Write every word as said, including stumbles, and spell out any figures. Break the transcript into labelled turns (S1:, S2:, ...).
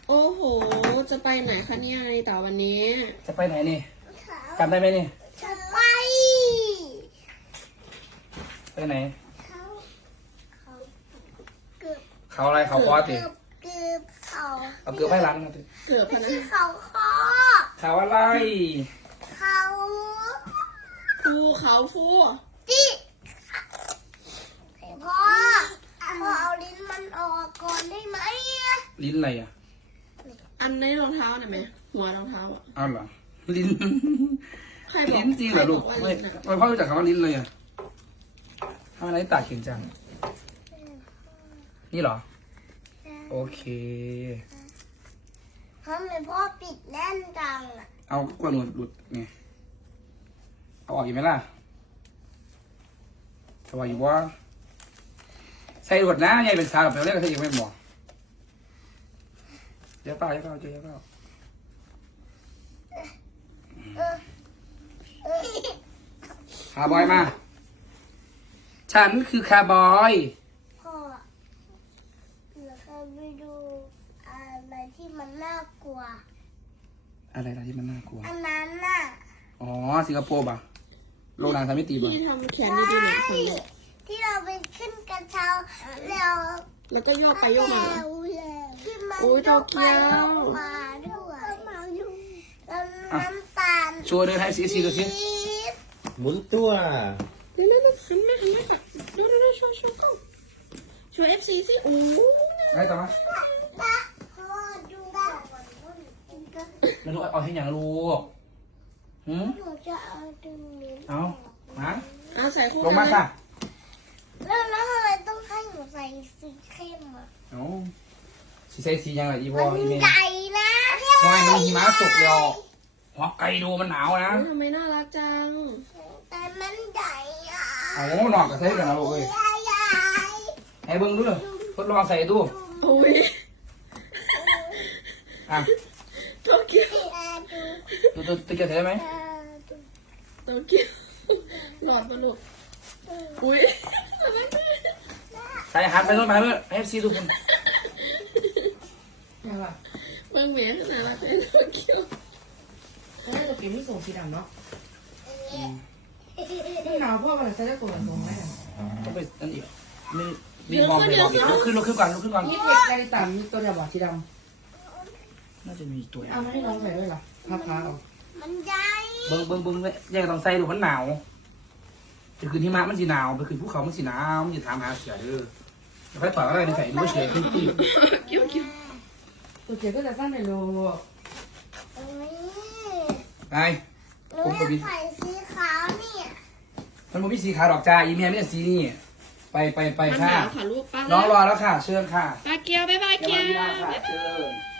S1: โอ้โหจะไปไหนคะเนี่ยในต่อวันนี้
S2: จะไปไหนนี่จำได้ไหมนี่
S3: จะไป
S2: ไปไหน
S3: เขาเขาเกือบ
S2: เขาอะไรเขาคอติ
S3: เกือบเกือบเขา
S2: เอาเกือบให้หลังนะติ
S1: เกือบพ
S3: ไม่
S1: นะ
S3: ใช่เขาคอ
S2: เขาอะไร
S3: เขา
S1: ฟูเขาฟู
S3: จิพ่อพ่อเอาลิ้นมันออกก่อนได้ไหม
S2: ลิ้นอะไรอ่ะ
S1: อันในรองเท้าน่ะไหมหัวรองเท้าอ่ะ
S2: อ้าวเหรอลิ้น
S1: ใครบอก
S2: ลิ้นจริงเหรอลูก
S1: ใค
S2: ไม่
S1: บอกว่าลิ้นน่ะ
S2: ไม่พ่อรู้จักคำว่าลิ้นเลยอ่ะทำไมตาเขียนจังนี่เหรอโอเค
S3: ทำไมพ่อปิดแน่นจังอ่ะ
S2: เอากวนหนวดหลุดไงเอาออกอีกไหมล่ะเอาออกอีกว่าใส่หลวดนะยายเป็นชากับเปลวเรียกกันอีกไม่บอกเดี๋ยวเปล่าเดี๋ยวเปล่าเดี๋ยวเปล่า
S3: เออเออ
S2: คาร์บอยมา ฉันคือคาร์บอย
S3: พ่อเราเคยไปดูอะไรที่มันน่ากลัว
S2: อะไรอะไรที่มันน่ากลัว
S3: อันนั้นน่ะ
S2: อ๋อ สิงคโปร์ป่ะ โรงหนังสามมิติป่ะ
S1: พี่ทำแขนดีๆหน่อยคนเดียว
S3: ที่เราไปขึ้นกระเช้าแล้ว
S1: แล้วก็โยกไปโยกมา
S3: แล้วที่มัน
S1: โอ้ย
S3: โยกไป
S1: โตเกียว
S3: โยกมาด้วยแล้วน้ำตาล
S2: โชว์เดินให้สีสีดูสิ
S4: หมุนตัว
S1: ไม่ไม่ไม่หันไม่หันไม่ค่ะดูดูดูโชว์โชว์กล้องโชว์เอฟซีสิโอ้โห
S2: ให้ต่อมา
S3: พ่อดูได้
S2: แล้วลูกเอาให้อย่างลูกหืม
S3: หนูจะเอาตรงนี้
S2: เอามา
S1: เอาใส่คู่
S2: ลงมา
S1: กัน
S2: ค่ะ
S3: แล้วแล้วทำไมต้องให้หนูใส่สีเข้มอ่ะ
S2: เอาสีใส่สียังไงอีวอ
S3: มัน
S2: อีเมย์
S3: ใหญ่นะ
S2: ห้อยมันหิมะตกเดียวหัวไก่ดูมันหนาวนะ
S1: ทำไมน่ารักจัง
S3: แต่มันใหญ่อ่ะ
S2: เอาหนอกกับใส่กันนะลูกเอ้ย
S3: ใหญ่ใหญ่
S2: ให้เบิ้งดูทดลองใส่ดู
S1: โอ้ย
S2: อ่ะ
S1: โตเกียว
S3: ดู
S2: ดูตัวตัวเกียวใส่ได้ไหม
S3: ดู
S1: โตเกียวหลอดมาลูกอุ้ย
S2: ใส่หันไปต้นไม้เพื่อให้ซีทุกคน
S5: ยังไง
S1: เบิ่งเมียขนาดนั้นโตเกียว
S5: ตอนแรกเราเก็บไม่ส่งสีดำเนาะมันหนาวเพราะมันใส่ได้ตัวส่งไหม
S2: ต้องไปนั่นอีกมีมีมองไปมองอีกลุกขึ้นลุกขึ้นก่อนลุกขึ้นก่อน
S5: นี่เด็กไก่ต่ำมีตัวเดียวบอกสีด
S2: น่าจะมีอีกตัว
S5: ำเอามาให้น้องใส่ด้วยล่ะผ้าผ้าเอา
S3: มันใหญ่
S2: เบิ้งเบิ้งเบิ้งแยกต้องใส่ดูมันหนาวไปคืนที่มามันสีหนาวไปคืนภูเขามันสีหนาวมันจะถามหาเสือเด้อแล้วค่อยถอดอะไรในใส่ดูเฉยขึ้นขึ้น
S1: เกียวเกียว
S5: ตัวเจ๊ก็จะสั้นในโล
S3: โอ้ย
S2: ไป
S3: หนูอยากใส่สีขาวเนี่ย
S2: มันมีสีขาวดอกจ้าอีเมียไม่ใช่สีนี่ไปไปไป
S1: มันห
S2: ค่ะ
S1: นาวค่ะลูกป้า
S2: น้องรอแล้วค่ะ เชิญค่ะ
S1: ป้าเกียวบ๊ายบาย
S2: เกี
S1: เกี
S2: ย
S1: ยว ว
S2: ค่ะเชิญ